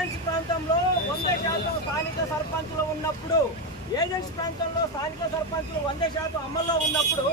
Agency ప్రాంతంలో 100% స్థానిక సర్పంచులు ఉన్నప్పుడు, ఏజెన్సీ ప్రాంతంలో స్థానిక సర్పంచులు 100% అమల్లో ఉన్నప్పుడు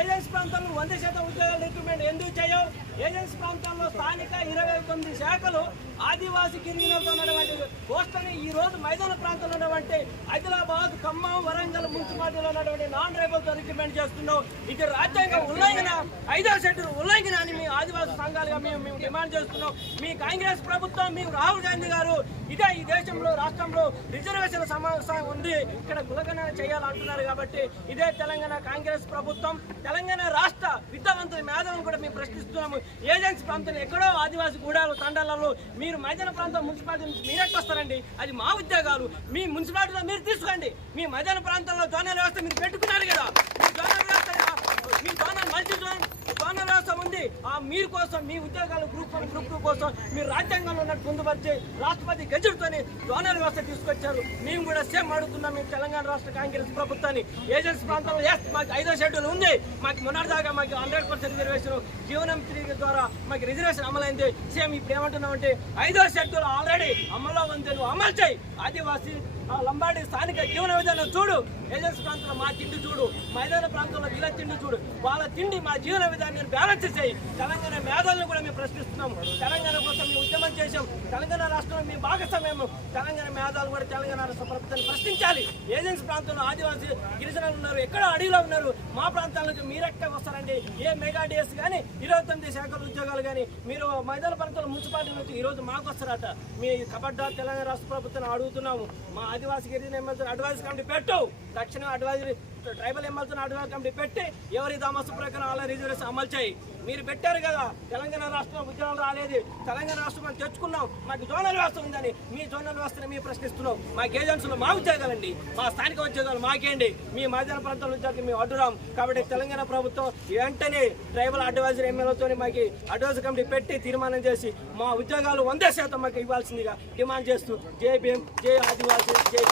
ఏజెన్సీ ప్రాంతంలో 100% ఉద్యోగాలు రిక్రూట్మెంట్ ఎందుకు చేయవు? ఏజెన్సీ ప్రాంతంలో స్థానిక 29 శాఖలు ఆదివాసీ గిరిజనులతో ఉన్నటువంటి పోస్టుని ఈ రోజు మైదాన ప్రాంతంలో ఉన్నటువంటి ఆదిలాబాద్, ఖమ్మం, వరంగల్ మున్సిపాలిటీలో ఉన్నటువంటి నాన్ ట్రైబల్తో రిక్రూట్మెంట్ చేస్తున్నాం. ఇది రాజ్యాంగ ఉల్లంఘన, 5వ షెడ్యూల్ ఉల్లంఘన అని మీ ఆదివాసీ సంఘాలుగా మేము డిమాండ్ చేస్తున్నాం. మీ కాంగ్రెస్ ప్రభుత్వం, మీ రాహుల్ గాంధీ గారు ఇదే ఈ దేశంలో రాష్ట్రంలో రిజర్వేషన్ సమస్య ఉంది, ఇక్కడ కులగణ చేయాలంటున్నారు. కాబట్టి ఇదే తెలంగాణ కాంగ్రెస్ ప్రభుత్వం, తెలంగాణ రాష్ట్ర విద్యావంతుల మేధావులను కూడా మేము ప్రశ్నిస్తున్నాము. ఏజెన్సీ ప్రాంతంలో ఎక్కడో ఆదివాసీ గూడాలు, తండాలలో మీరు మైదాన ప్రాంతం మున్సిపాలిటీ నుంచి మీరెక్కొస్తారండి, అది మా ఉద్యోగాలు. మీ మున్సిపాలిటీలో మీరు తీసుకోండి. మీ మైదాన ప్రాంతంలో జోనల్ వ్యవస్థ మీరు పెట్టుకున్నారు కదా, మీ జోనల్ మల్టీ జోనల్ వ్యవస్థ ఉంది. మీరు కోసం మీ ఉద్యోగాలు గ్రూప్ 1, గ్రూప్ 2 కోసం మీరు రాజ్యాంగంలో ఉన్నట్టు పొందుపరిచి రాష్ట్రపతి గెజెట్తోని జోనల్ వ్యవస్థ తీసుకొచ్చారు. మేము కూడా సేమ్ అడుగుతున్నాం మీ తెలంగాణ రాష్ట్ర కాంగ్రెస్ ప్రభుత్వాన్ని. ఏజెన్సీ ప్రాంతంలో మాకు 5వ షెడ్యూల్ ఉంది, మాకు మొన్నటిదాకా మాకు 100% రిజర్వేషన్ జీవనం 3 ద్వారా మాకు రిజర్వేషన్ అమలైంది. సేమ్ ఇప్పుడు ఏమంటున్నామంటే 5వ షెడ్యూల్ ఆల్రెడీ అమల్లో ఉంది, నువ్వు అమలు చేయి. ఆదివాసీ లంబాడి స్థానిక జీవన విధానం చూడు, ఏజెన్సీ ప్రాంతంలో మా తిండి చూడు, మైదాన ప్రాంతంలో వీళ్ళ తిండి చూడు, వాళ్ళ తిండి మా జీవన విధానాన్ని బ్యాలెన్స్ చేయి. తెలంగాణ మేధావులను కూడా మేము ప్రశ్నిస్తున్నాము. తెలంగాణ కోసం మేము ఉద్యమం చేశాం, తెలంగాణ రాష్ట్రంలో మేము భాగస్వామ్యము. తెలంగాణ మేధావులు కూడా తెలంగాణ రాష్ట్ర ప్రభుత్వాన్ని ప్రశ్నించాలి. ఏజెన్సీ ప్రాంతంలో ఆదివాసీ గిరిజనులు ఉన్నారు, ఎక్కడో అడవిలో ఉన్నారు, మా ప్రాంతాలకు మీరెక్కడ వస్తారండి? ఏ మెగా డిఎస్ కానీ 29 శాఖల ఉద్యోగాలు కానీ మీరు మైదాన ప్రాంతంలో మున్సిపాలిటీ నుంచి ఈరోజు మాకు వస్తారట. మీ కబడ్డా తెలంగాణ రాష్ట్ర ప్రభుత్వాన్ని అడుగుతున్నాము. మా ఆదివాసీ గిరిజన ఎమ్మెల్యేతో అడ్వైజ్ కమిటీ పెట్టు, దక్షిణ అడ్వైజరీ ట్రైబల్ ఎమ్మెల్యేతో అడ్వైజ్ కమిటీ పెట్టి ఎవరి దామస్సు ప్రకారం అలా రిజర్వేషన్ అమలు చేయి. మీరు పెట్టారు కదా, తెలంగాణ రాష్ట్రంలో ఉద్యోగాలు రాలేదు, తెలంగాణ రాష్ట్రం మనం తెచ్చుకున్నాం, మాకు జోనల్ వ్యవస్థ ఉందని. మీ జోనల్ వ్యవస్థను మేము ప్రశ్నిస్తున్నాం. మాకు ఏజెన్సీలో మా ఉద్యోగాలండి, మా స్థానిక ఉద్యోగాలు మాకేండి. మీ మైదాన ప్రాంతాల ఉద్యోగాలు మేము అడ్డురాం. కాబట్టి తెలంగాణ ప్రభుత్వం వెంటనే ట్రైబల్ అడ్వైజరీ ఎమ్మెల్యేతో మాకు అడ్వైజరీ కమిటీ పెట్టి తీర్మానం చేసి మా ఉద్యోగాలు 100% మాకు ఇవ్వాల్సిందిగా డిమాండ్ చేస్తూ జై భీమ్, జై ఆదివాసీ, జై